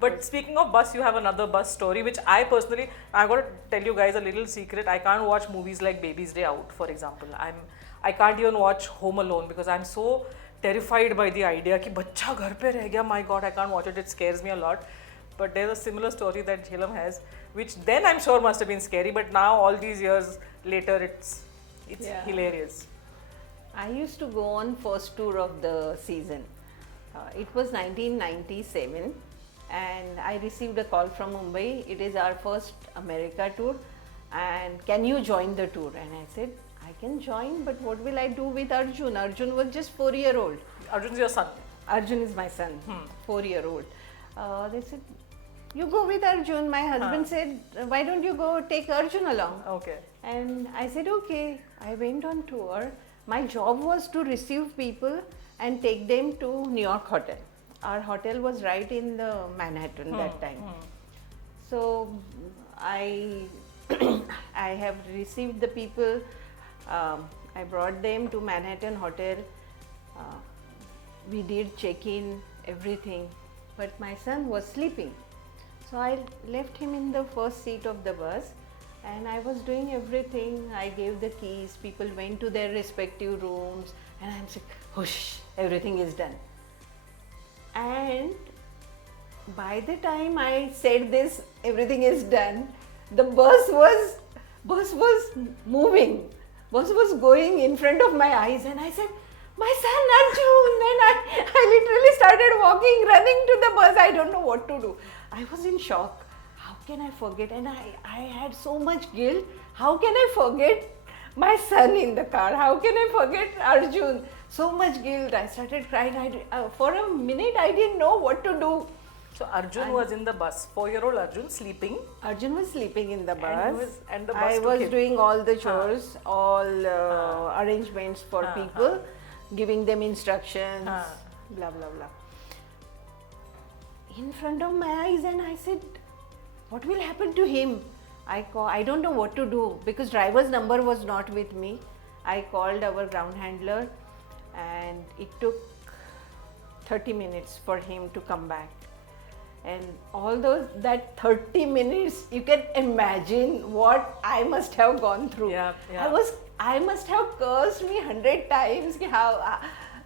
But speaking of bus, you have another bus story, which I personally, I got to tell you guys a little secret. I can't watch movies like Baby's Day Out, for example. I can't even watch Home Alone because I'm so terrified by the idea कि बच्चा घर पे रह गया. My God, I can't watch it. It scares me a lot. But there's a similar story that Jhelum has, which then I'm sure must have been scary. But now, all these years later, it's hilarious. I used to go on first tour of the season. It was 1997 and I received a call from Mumbai. It is our first America tour and can you join the tour? And I said, I can join, but what will I do with Arjun? Arjun was just 4-year-old. Arjun's your son? Arjun is my son, 4-year-old. They said, you go with Arjun. My husband said, why don't you go take Arjun along? Okay. And I said, okay. I went on tour. My job was to receive people and take them to New York hotel. Our hotel was right in the Manhattan that time. So I I have received the people. I brought them to Manhattan hotel. We did check-in, everything. But my son was sleeping. So I left him in the first seat of the bus. And I was doing everything. I gave the keys, people went to their respective rooms, and I'm saying, whoosh, everything is done. And by the time I said this, everything is done, the bus was moving. Bus was going in front of my eyes, and I said, my son Arjun. And I literally started walking, running to the bus. I don't know what to do. I was in shock. How can I forget? And I had so much guilt. How can I forget my son in the car? How can I forget Arjun? So much guilt. I started crying. For a minute, I didn't know what to do. So Arjun was in the bus. 4-year-old Arjun sleeping. Arjun was sleeping in the bus. And the bus I took was him. doing all the chores, all arrangements for people, giving them instructions, blah, blah, blah. In front of my eyes, and I said, what will happen to him? I don't know what to do because driver's number was not with me. I called our ground handler and it took 30 minutes for him to come back. And that 30 minutes, you can imagine what I must have gone through. I must have cursed me 100 times.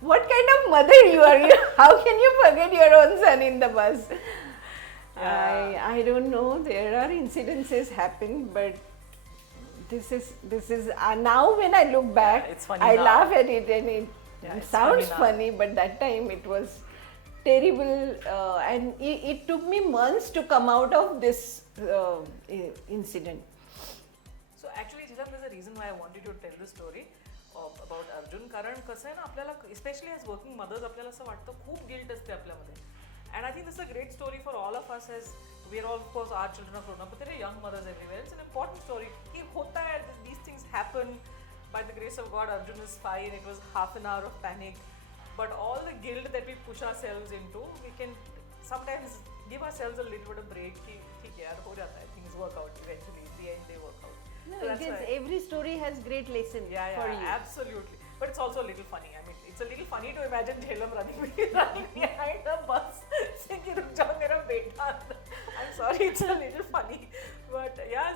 What kind of mother you are? How can you forget your own son in the bus? I don't know. There are incidences happen, but this is now when I look back, it's funny I now. laugh at it and it sounds funny, but that time it was terrible, and it took me months to come out of this incident. So actually, Jhelum, there's a reason why I wanted to tell this story about Arjun. कारण कसं आहे ना आपल्याला, especially as working mothers, आपल्याला असं वाटतं खूप guilt असते आपल्यामध्ये. And I think this is a great story for all of us, as we're all, of course, our children are grown up, but there are young mothers everywhere. It's an important story. कि होता है, these things happen. By the grace of God, Arjun is fine. It was half an hour of panic. But all the guilt that we push ourselves into, we can sometimes give ourselves a little bit of break. कि ठीक है यार, हो जाता है. Things work out eventually. In the end, they work out. No, so every story has great lesson for you. Absolutely. But it's also a little funny. I mean, it's a little funny to imagine Jhelum running behind a bus saying, "Ruk jao, mera beta." I'm sorry, it's a little funny. But yeah,